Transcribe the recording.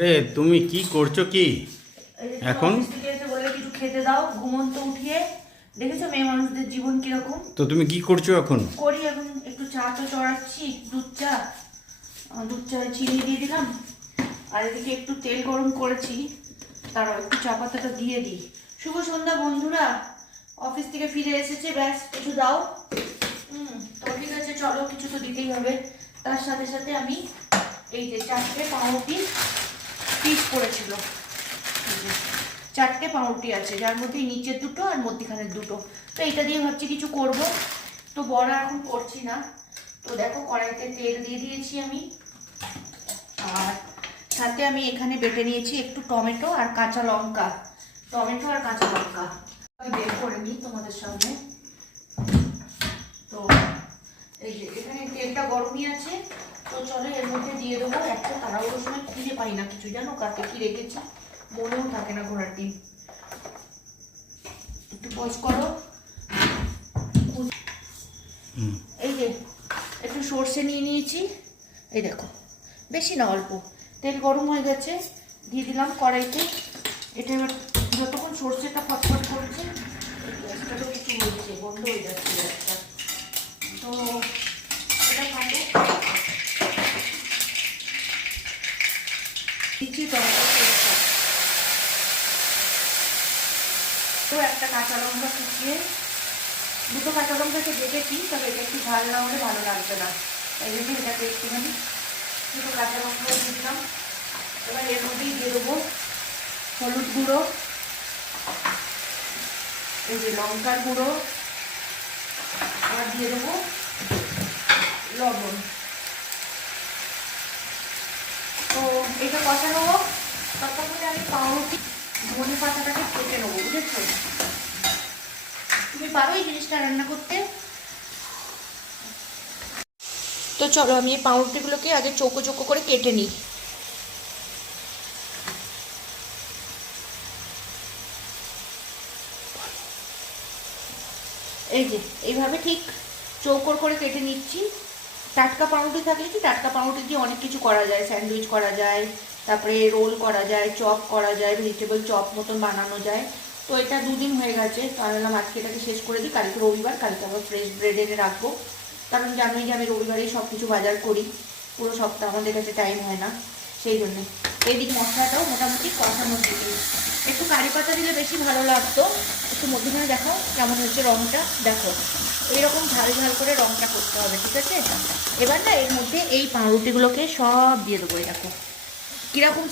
রে তুমি কি করছো কি এখন? বলে কিছু খেতে দাও, ঘুমন্ত উঠিয়ে। দেখেছো মেয়ে মানুষদের জীবন কিরকম। তো তুমি কি করছো এখন? করি এখন একটু চা তো চড়াচ্ছি, দুধ চা। দুধ চা চিনি দিয়ে দিলাম, আর এদিকে একটু তেল গরম করেছি, তারও একটু চা পাতাটা দিয়ে দিই। শুভ সন্ধ্যা বন্ধুরা, অফিস থেকে ফিরে এসেছে, ব্যাস কিছু দাও। তো ঠিক আছে, চলো কিছু তো দিতেই হবে। তার সাথে সাথে আমি এই যে 4টে পাউরুটি পিস করেছিল, চারটে পাউরুটি আছে, যার মধ্যে নিচের দুটো আর মধ্যখানের দুটো। তো এটা দিয়ে ভাবছি কিছু করব। তো বড়া এখন করছি না। তো দেখো কড়াইতে তেল দিয়ে দিয়েছি আমি, আর সাথে আমি এখানে বেটে নিয়েছি একটু টমেটো আর কাঁচা লঙ্কা। আমি বের করে নিই তোমাদের সামনে। তো এই যে এখানে তেলটা গরমই আছে। তো চলো এর মধ্যে দিয়ে দেবো। একটা তাড়াহুড়োর সময় খুঁজে পাই না কিছু, জানো কাকে কি রেখেছি, মনেও থাকে না ঘোড়ার ডিম। একটু পজ করো। এই যে একটু সর্ষে নিয়ে নিয়েছি, এই দেখো, বেশি না অল্প। তেল গরম হয়ে গেছে, দিয়ে দিলাম কড়াইতে। এটা এবার যতক্ষণ সর্ষেটা ফটফট করছে, গ্যাসটাও কিছু হচ্ছে, বন্ধ হয়ে যাচ্ছে গ্যাসটা। তো এটা খাবো দিচ্ছি টমেটো পেস্টটা। তো একটা কাঁচা লঙ্কা কুচিয়ে, দুটো কাঁচা লঙ্কাকে দেখেছি, তবে এটা একটু ঝাল না হলে ভালো লাগবে না, এই জন্য এটাকে একটুখানি দুটো কাঁচা লঙ্কা দিয়ে দিলাম। এবার এর মধ্যেই দিয়ে দেবো হলুদ গুঁড়ো, এই যে লঙ্কার গুঁড়ো, আর দিয়ে দেবো লবণ। তো এটা কষানো হোক, ততক্ষণে আমি পাউরুটি ধনে পাতাটাকে কেটে নেবো, বুঝেছো? তুমি পারো এই জিনিসটা রান্না করতে? তো চলো আমি এই পাউরুটিগুলোকে আগে চৌকো চৌকো করে কেটে নিই। এই যে এইভাবে ঠিক চৌকোর করে কেটে নিচ্ছি। টাটকা পাউরুটি থাকলে কি, টাটকা পাউরুটি দিয়ে অনেক কিছু করা যায়, স্যান্ডউইচ করা যায়, তারপরে রোল করা যায়, চপ করা যায়, ভেজিটেবল চপ মতন বানানো যায়। তো এটা 2 দিন হয়ে গেছে, তো আমি বললাম আজকে এটাকে শেষ করে দিই, কালকে রবিবার, কালকে আবার ফ্রেশ ব্রেড এনে রাখবো। কারণ জানোই যে আমি রবিবারেই সব কিছু বাজার করি, পুরো সপ্তাহ আমাদের কাছে টাইম হয় না, সেই জন্যে। এইদিকে মশলাটাও মোটামুটি কষানোর দিকে, একটু কারি পাতা দিলে বেশি ভালো লাগতো। একটু মধ্যখানে দেখো কেমন হচ্ছে রঙটা, দেখো এইরকম ঝাল ঝাল করে রঙটা করতে হবে, ঠিক আছে? এবার না এর মধ্যে এই পাউরুটিগুলোকে সব দিয়ে দেবো, দেখো কীরকম